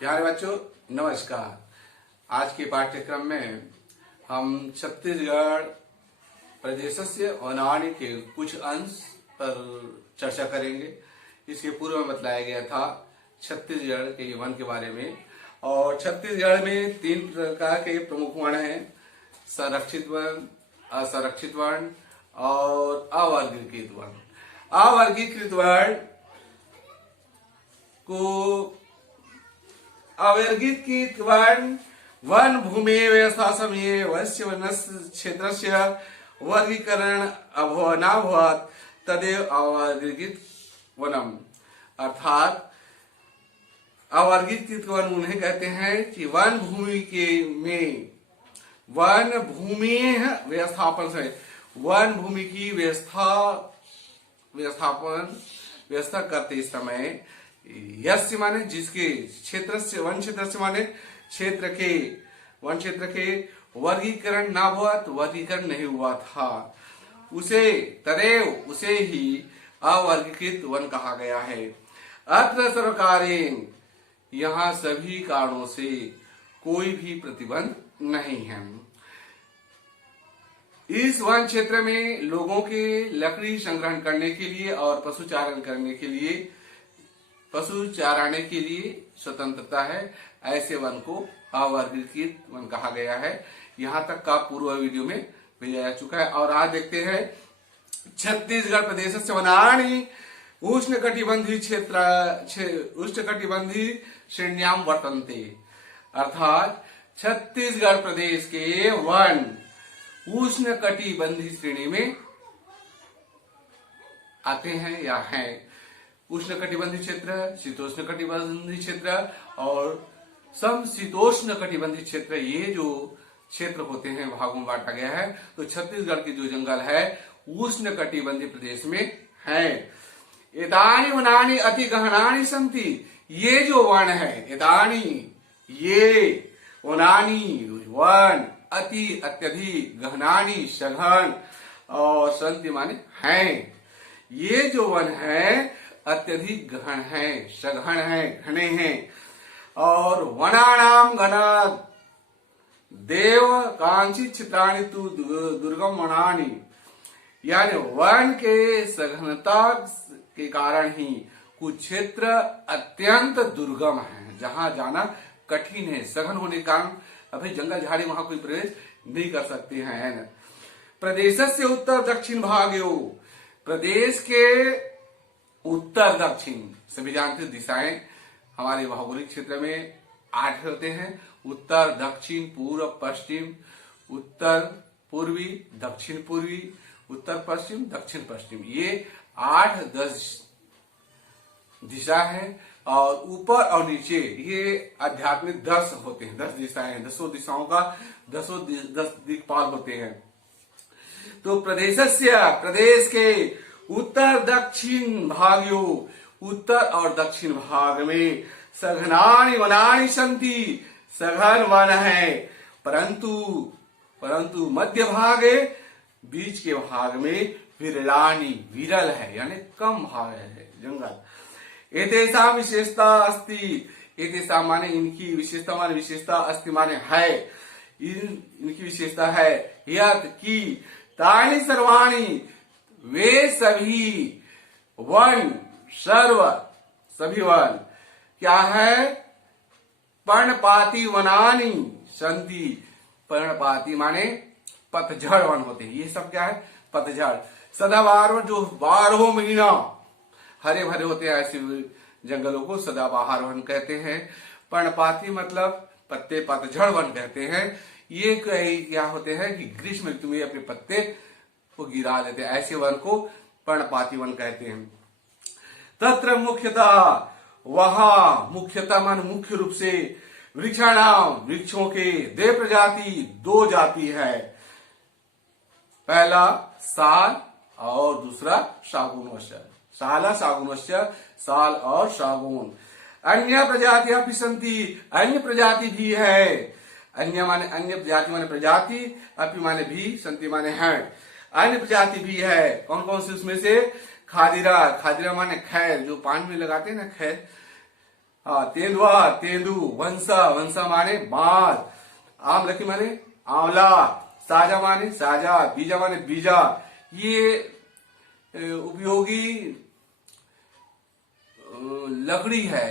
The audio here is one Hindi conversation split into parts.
प्यारे बच्चों, नमस्कार। आज के पाठ्यक्रम में हम छत्तीसगढ़ प्रदेशस्य वनानी के कुछ अंश पर चर्चा करेंगे। इसके पूर्व में बतलाया गया था छत्तीसगढ़ के वन के बारे में। और छत्तीसगढ़ में 3 प्रकार के प्रमुख वन हैं: संरक्षित वन, असंरक्षित वन और अवर्गीकृत वन। अवर्गीकृत वन को अवर्गीकृत वन भूमि व्यवस्था समये वस्य वनस्य क्षेत्रस्य वर्गीकरण अभवत् तदेव अवर्गीकृत वनम। अर्थात अवर्गीकृत वन उन्हें कहते हैं कि वन भूमि के में वन भूमि व्यवस्थापन से वन भूमि की व्यवस्था करते समय यस्य माने जिसके क्षेत्र से वन क्षेत्र से माने वन क्षेत्र के वर्गीकरण ना हुआ तो वर्गीकरण नहीं हुआ था, उसे ही अवर्गीकृत वन कहा गया है। अत्र सरकारें यहाँ सभी कारणों से कोई भी प्रतिबंध नहीं है। इस वन क्षेत्र में लोगों के लकड़ी संग्रहण करने के लिए और पशु चाराने के लिए स्वतंत्रता है। ऐसे वन को अवर्गीकृत वन कहा गया है। यहाँ तक का पूर्व वीडियो में भेजा जा चुका है। और आज देखते हैं छत्तीसगढ़ प्रदेश से वनानि उष्णकटिबंधीय श्रेण्याम वर्तन्ते। अर्थात छत्तीसगढ़ प्रदेश के वन उष्णकटिबंधीय श्रेणी में आते हैं या हैं। उष्णकटिबंधीय क्षेत्र, शीतोष्ण कटिबंधीय क्षेत्र और समशीतोष्ण कटिबंधीय क्षेत्र, ये जो क्षेत्र होते हैं भागों में बांटा गया है। तो छत्तीसगढ़ के जो जंगल है उष्ण कटिबंधीय प्रदेश में है। एतानि वनानि अति गहनानि सन्ति। ये जो वन है ये वनानि वन अति अत्यधिक गहनानि सघन और संति माने हैं। ये जो वन है अत्यधिक गहन है, सघन है, घने हैं। और वनानाम घनात् देव कांचित चित्राणि तु दुर्गम वनानि। यानी वन के सघनता के कारण ही कुछ क्षेत्र अत्यंत दुर्गम है, जहां जाना कठिन है। सघन होने के कारण अभी जंगल झाड़ी वहां कोई प्रवेश नहीं कर सकते हैं। प्रदेश से उत्तर दक्षिण भाग्यो, प्रदेश के उत्तर दक्षिण सभी जानते दिशाएं हमारे भौगोलिक क्षेत्र में 8 होते हैं: उत्तर, दक्षिण, पूर्व, पश्चिम, उत्तर पूर्वी, दक्षिण पूर्वी, उत्तर पश्चिम, दक्षिण पश्चिम। ये 8-10 दिशा है। और ऊपर और नीचे ये आध्यात्मिक 10 होते हैं। 10 दिशाएं, 10 दिशाओं का 10 दिक्पाल होते हैं। तो प्रदेश के उत्तर दक्षिण भाग्यो, उत्तर और दक्षिण भाग में सघनानि वनानि सन्ति, सघन वन है। परंतु मध्य भागे, बीच के भाग में विरल है, यानी कम भाग है जंगल। एतेषां विशेषता अस्ति। एतेषां माने इनकी विशेषता, माने विशेषता, अस्ति माने है, इनकी विशेषता है। यत् की तानि सर्वाणि, वे सभी वन, सभी वन क्या है? पर्णपाती वनानि सन्ति। पर्णपाती माने पतझड़ वन होते हैं। ये सब क्या है? पतझड़। सदाबहार जो 12 महीना हरे भरे होते हैं, ऐसे जंगलों को सदाबहार वन कहते हैं। पर्णपाती मतलब पत्ते, पतझड़ वन कहते हैं। ये क्या होते हैं कि ग्रीष्म ऋतु में अपने पत्ते को गिरा देते हैं, ऐसे वन को पर्णपाती वन कहते हैं। तत्र मुख्यतः मान मुख्य रूप से वृक्षों के 2 प्रजाति, 2 जाति है। पहला साल और दूसरा सागुनवश्य। साल और सागुन। अन्य प्रजातियां भी सन्ति, अन्य प्रजाति भी है। अन्य माने अन्य, प्रजाति माने प्रजाति, अपि माने भी, सन्ति माने है। अन्य प्रजाति भी है। कौन कौन सी उसमें से? खादिरा माने खैर, जो पानी में लगाते हैं ना, खैर, हाँ, तेंदुआ, तेंदू, वंसा, वंसा माने बांस, आमलकी माने आंवला, साजा माने साजा, बीजा माने बीजा। ये उपयोगी लकड़ी है,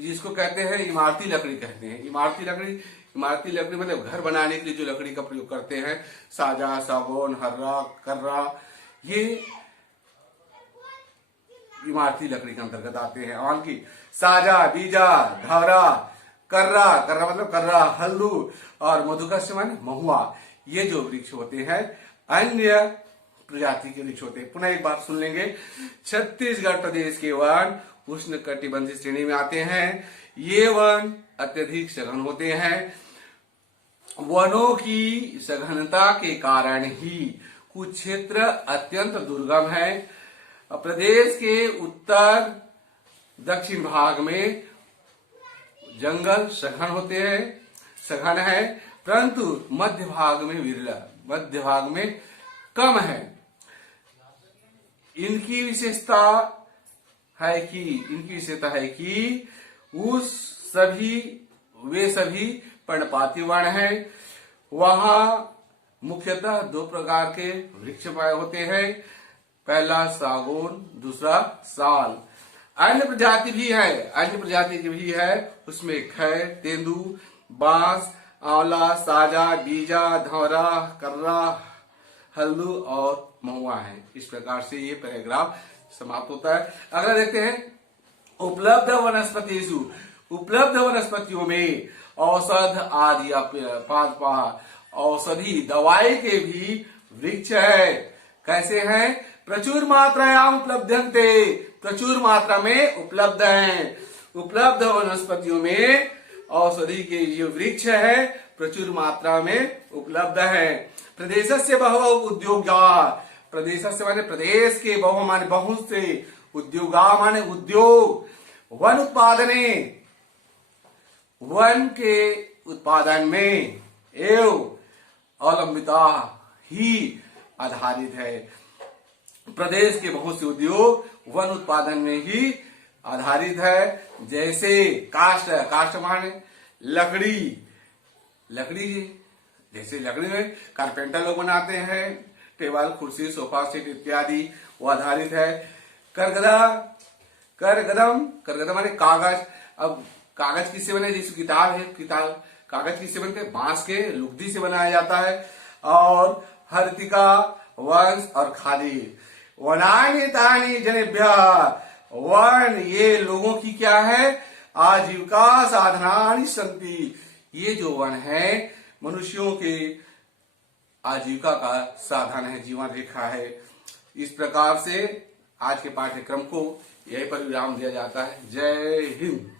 जिसको कहते हैं इमारती लकड़ी कहते हैं। इमारती लकड़ी मतलब घर बनाने के लिए जो लकड़ी का प्रयोग करते हैं, साजा, सागौन, हर्रा, कर्रा, ये इमारती लकड़ी के अंतर्गत आते हैं। और की साजा, बीजा, धारा, कर्रा, कर्रा मतलब कर्रा, हल्लू और मधुकस्य माने महुआ। ये जो वृक्ष होते हैं अन्य प्रजाति के वृक्ष होते हैं। पुनः एक बात सुन लेंगे, छत्तीसगढ़ प्रदेश के वन उष्ण कटिबंधीय श्रेणी में आते हैं। ये वन अत्यधिक सघन होते हैं। वनों की सघनता के कारण ही कुछ क्षेत्र अत्यंत दुर्गम है। प्रदेश के उत्तर दक्षिण भाग में जंगल सघन है, परंतु मध्य भाग में विरला, मध्य भाग में कम है। इनकी विशेषता है कि वे सभी पर्णपाती वन हैं। वहां मुख्यतः दो प्रकार के वृक्ष पाए होते हैं, पहला सागौन, दूसरा साल। अन्य प्रजाति भी है, उसमें खैर, तेंदू, बांस, आंवला, साजा, बीजा, धौरा, कर्रा, हल्दू और महुआ है। इस प्रकार से ये पैराग्राफ समाप्त होता है। अगला देखते हैं, उपलब्ध वनस्पतियों में औषध आदि औषधि दवाई के भी वृक्ष है। कैसे हैं? प्रचुर मात्रायाम उपलब्धन्ते, प्रचुर मात्रा में उपलब्ध हैं। उपलब्ध वनस्पतियों में औषधि के जो वृक्ष है प्रचुर मात्रा में उपलब्ध है। प्रदेशस्य बहवः उद्योगा, प्रदेशस्य माने प्रदेश के, बहु माने बहुत से, उद्योगा माने उद्योग, वन उत्पादने, वन के उत्पादन में एवं अवलंबिता ही आधारित है। प्रदेश के बहुत से उद्योग वन उत्पादन में ही आधारित है। जैसे काष्ठ माने लकड़ी, जैसे लकड़ी में कारपेंटर लोग बनाते हैं, टेबल, कुर्सी, सोफा सेट इत्यादि, वो आधारित है। करगदम माने कागज। अब कागज किससे बने? जैसे किताब है, कागज किससे बनते हैं? बांस के लुगदी से बनाया जाता है। और हर्तिका, वंश और खादी। वनानि तानि जनेभ्यः, वन ये लोगों की क्या है? आजीविका साधनानि सन्ति। ये जो वन है मनुष्यों के आजीविका का साधन है, जीवन रेखा है। इस प्रकार से आज के पाठ्यक्रम को यहीं पर विराम दिया जाता है। जय हिंद।